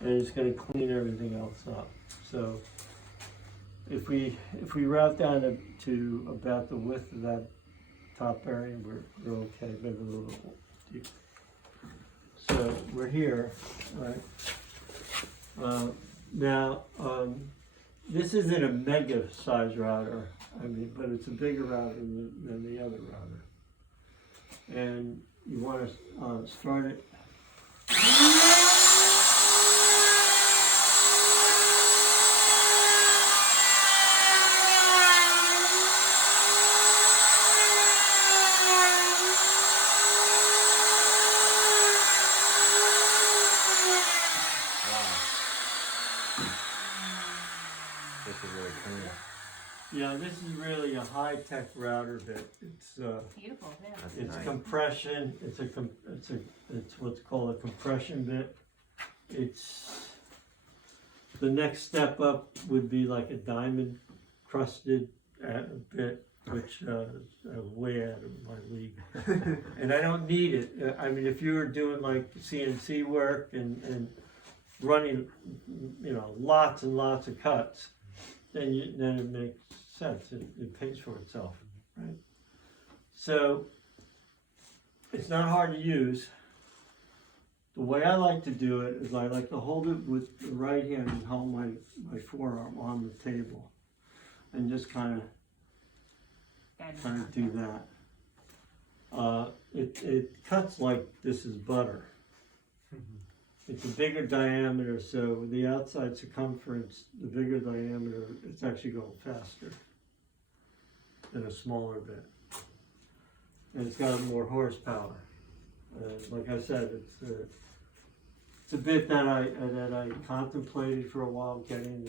and it's going to clean everything else up. So if we route down to about the width of that top area, we're okay, maybe a little deep. So we're here, right? Now, this isn't a mega size router, I mean, but it's a bigger router than the other router. And you want to start it. Yeah, this is really a high-tech router bit. It's beautiful. Yeah. it's compression. It's what's called a compression bit. It's the next step up would be like a diamond crusted bit, which is way out of my league. And I don't need it. I mean, if you were doing like CNC work and running, you know, lots and lots of cuts, then it makes sense. It pays for itself, right? So it's not hard to use. The way I like to do it is I like to hold it with the right hand and hold my forearm on the table, and just kind of do that. It cuts like this is butter. It's a bigger diameter, so the outside circumference, the bigger diameter, it's actually going faster than a smaller bit. And it's got more horsepower. Like I said, it's a bit that I contemplated for a while getting,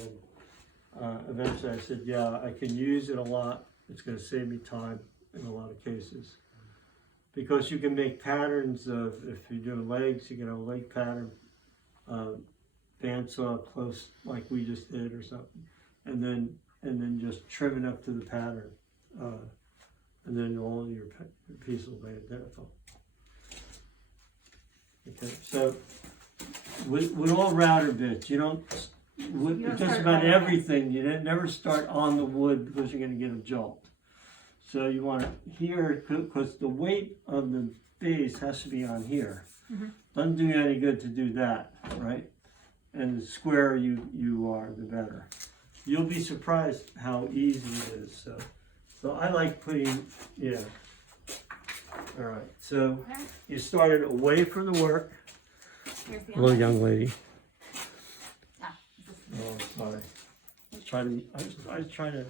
and eventually I said, yeah, I can use it a lot. It's going to save me time in a lot of cases. Because you can make patterns of, if you're doing legs, you can have a leg pattern, bandsaw close like we just did or something, and then just trim it up to the pattern, and then all your pieces will be identical. Okay, so with all router bits, you don't just about everything, you never start on the wood because you're going to get a jolt. So you want to here, because the weight of the base has to be on here. Mm-hmm. Doesn't do you any good to do that, right? And the squarer you are, the better. You'll be surprised how easy it is. So I like putting, yeah. All right, so you started away from the work. Hello, young lady. Oh, sorry. I was trying to